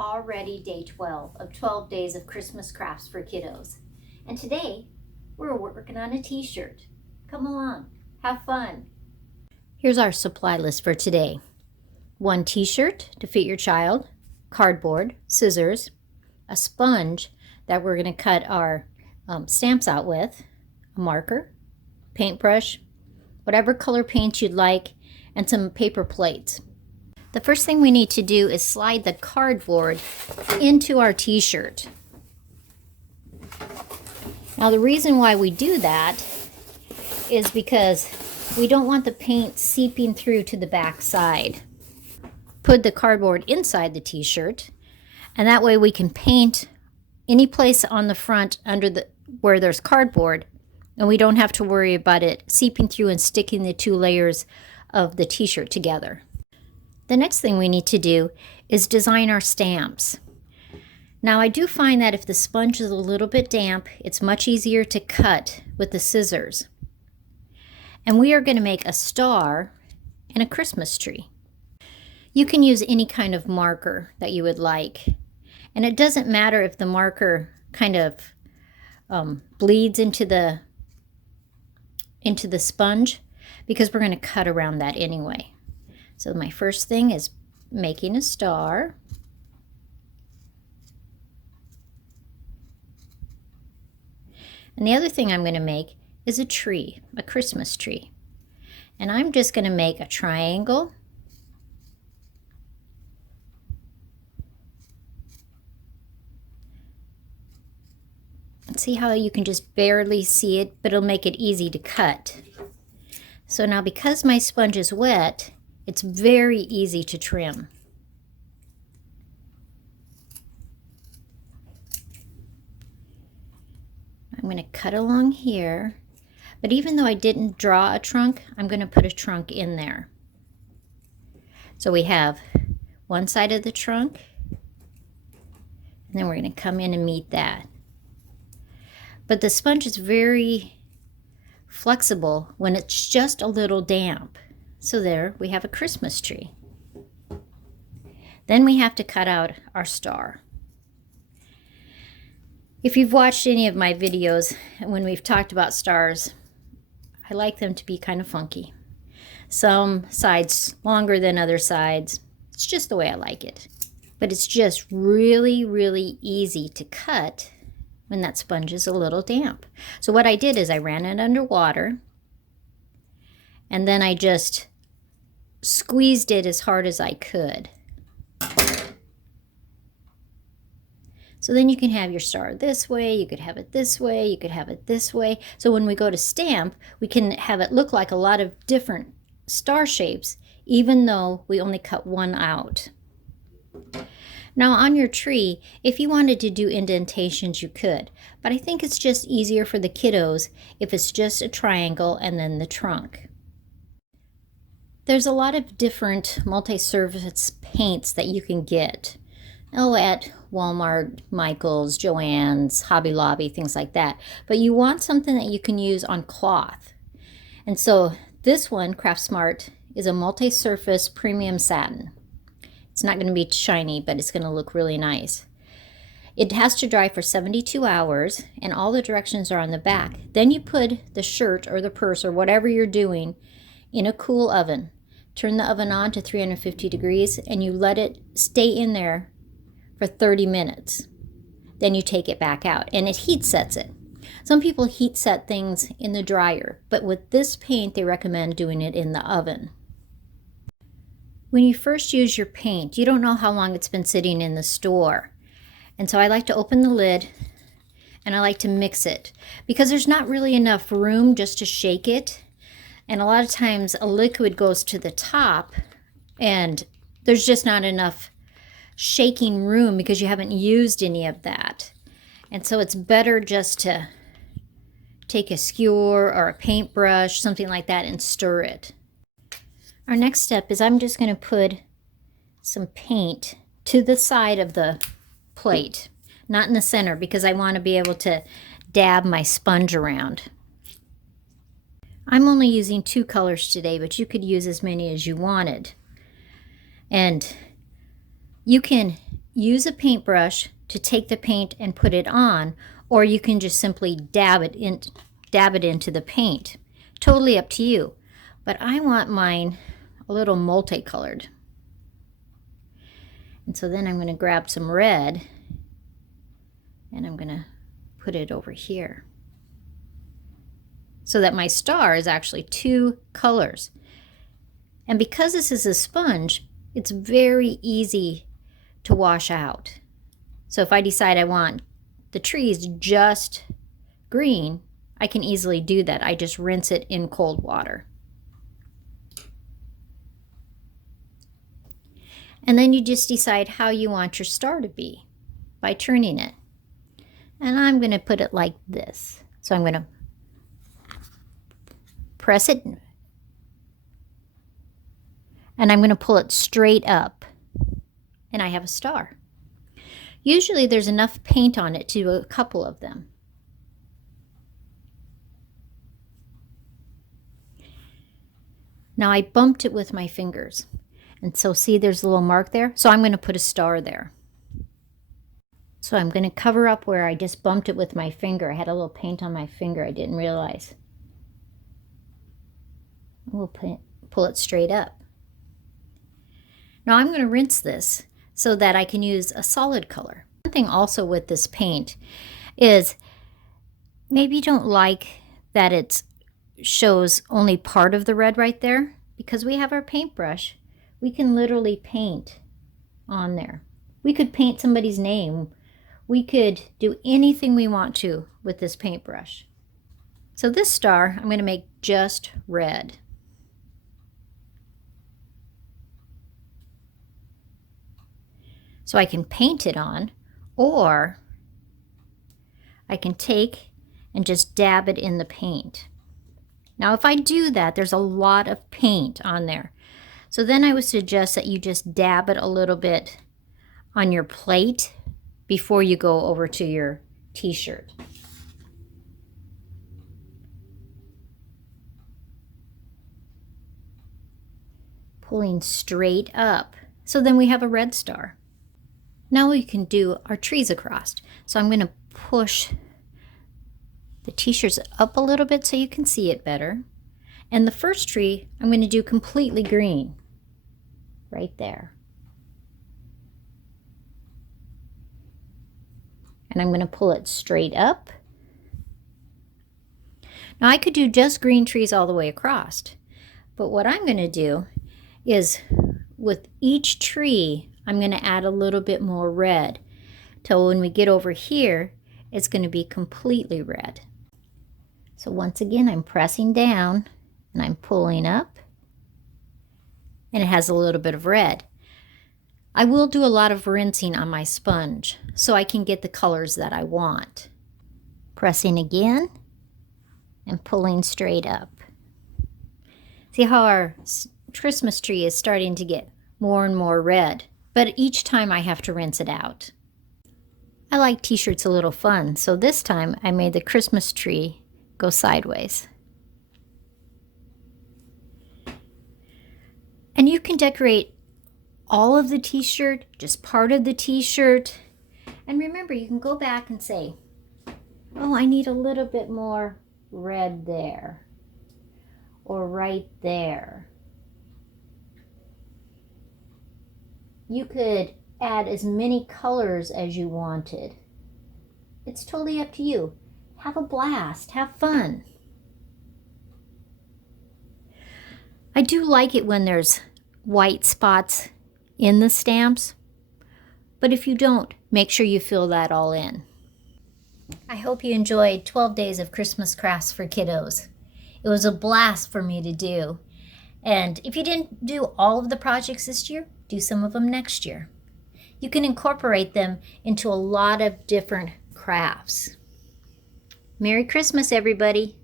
already day 12 of 12 days of Christmas crafts for kiddos. And today, we're working on a t-shirt. Come along, have fun. Here's our supply list for today. 1 t-shirt to fit your child, cardboard, scissors, a sponge that we're going to cut our stamps out with, a marker, paintbrush, whatever color paint you'd like, and some paper plates. The first thing we need to do is slide the cardboard into our t-shirt. Now the reason why we do that is because we don't want the paint seeping through to the back side. Put the cardboard inside the t-shirt, and that way we can paint any place on the front where there's cardboard, and we don't have to worry about it seeping through and sticking the 2 layers of the t-shirt together. The next thing we need to do is design our stamps. Now I do find that if the sponge is a little bit damp, it's much easier to cut with the scissors. And we are going to make a star and a Christmas tree. You can use any kind of marker that you would like. And it doesn't matter if the marker kind of bleeds into the sponge, because we're going to cut around that anyway. So my first thing is making a star. And the other thing I'm going to make is a tree, a Christmas tree. And I'm just going to make a triangle. And see how you can just barely see it, but it'll make it easy to cut. So now because my sponge is wet, it's very easy to trim. I'm going to cut along here, but even though I didn't draw a trunk, I'm going to put a trunk in there. So we have one side of the trunk, and then we're going to come in and meet that. But the sponge is very flexible when it's just a little damp. So there we have a Christmas tree. Then we have to cut out our star. If you've watched any of my videos when we've talked about stars, I like them to be kind of funky. Some sides longer than other sides. It's just the way I like it. But it's just really, really easy to cut when that sponge is a little damp. So what I did is I ran it under water, and then I just squeezed it as hard as I could. So then you can have your star this way, you could have it this way, you could have it this way. So when we go to stamp, we can have it look like a lot of different star shapes, even though we only cut one out. Now on your tree, if you wanted to do indentations, you could, but I think it's just easier for the kiddos if it's just a triangle and then the trunk. There's a lot of different multi-surface paints that you can get. At Walmart, Michael's, Joann's, Hobby Lobby, things like that. But you want something that you can use on cloth. And so this one, Craftsmart, is a multi-surface premium satin. It's not going to be shiny, but it's going to look really nice. It has to dry for 72 hours, and all the directions are on the back. Then you put the shirt or the purse or whatever you're doing in a cool oven. Turn the oven on to 350 degrees, and you let it stay in there for 30 minutes. Then you take it back out, and it heat sets it. Some people heat set things in the dryer, but with this paint, they recommend doing it in the oven. When you first use your paint, you don't know how long it's been sitting in the store. And so I like to open the lid, and I like to mix it, because there's not really enough room just to shake it. And a lot of times a liquid goes to the top, and there's just not enough shaking room because you haven't used any of that. And so it's better just to take a skewer or a paintbrush, something like that, and stir it. Our next step is I'm just going to put some paint to the side of the plate, not in the center, because I want to be able to dab my sponge around. I'm only using 2 colors today, but you could use as many as you wanted. And you can use a paintbrush to take the paint and put it on, or you can just simply dab it into the paint. Totally up to you. But I want mine a little multicolored. And so then I'm going to grab some red and I'm going to put it over here, so that my star is actually 2 colors. And because this is a sponge, it's very easy to wash out. So if I decide I want the trees just green, I can easily do that. I just rinse it in cold water. And then you just decide how you want your star to be by turning it. And I'm going to put it like this. So I'm going to press it and I'm going to pull it straight up, and I have a star. Usually there's enough paint on it to do a couple of them. Now I bumped it with my fingers, and so see there's a little mark there, so I'm going to put a star there. So I'm going to cover up where I just bumped it with my finger. I had a little paint on my finger I didn't realize. We'll pull it straight up. Now I'm going to rinse this so that I can use a solid color. One thing also with this paint is maybe you don't like that it shows only part of the red right there. Because we have our paintbrush, we can literally paint on there. We could paint somebody's name. We could do anything we want to with this paintbrush. So this star I'm going to make just red. So I can paint it on, or I can take and just dab it in the paint. Now if I do that, there's a lot of paint on there. So then I would suggest that you just dab it a little bit on your plate before you go over to your t-shirt. Pulling straight up. So then we have a red star. Now we can do our trees across. So I'm going to push the t-shirts up a little bit so you can see it better. And the first tree I'm going to do completely green. Right there. And I'm going to pull it straight up. Now I could do just green trees all the way across. But what I'm going to do is with each tree, I'm going to add a little bit more red till when we get over here, it's going to be completely red. So once again, I'm pressing down and I'm pulling up, and it has a little bit of red. I will do a lot of rinsing on my sponge so I can get the colors that I want. Pressing again and pulling straight up. See how our Christmas tree is starting to get more and more red, but each time I have to rinse it out. I like t-shirts a little fun, so this time I made the Christmas tree go sideways. And you can decorate all of the t-shirt, just part of the t-shirt. And remember, you can go back and say, oh, I need a little bit more red there, or right there. You could add as many colors as you wanted. It's totally up to you. Have a blast, have fun. I do like it when there's white spots in the stamps, but if you don't, make sure you fill that all in. I hope you enjoyed 12 days of Christmas crafts for kiddos. It was a blast for me to do. And if you didn't do all of the projects this year, do some of them next year. You can incorporate them into a lot of different crafts. Merry Christmas, everybody.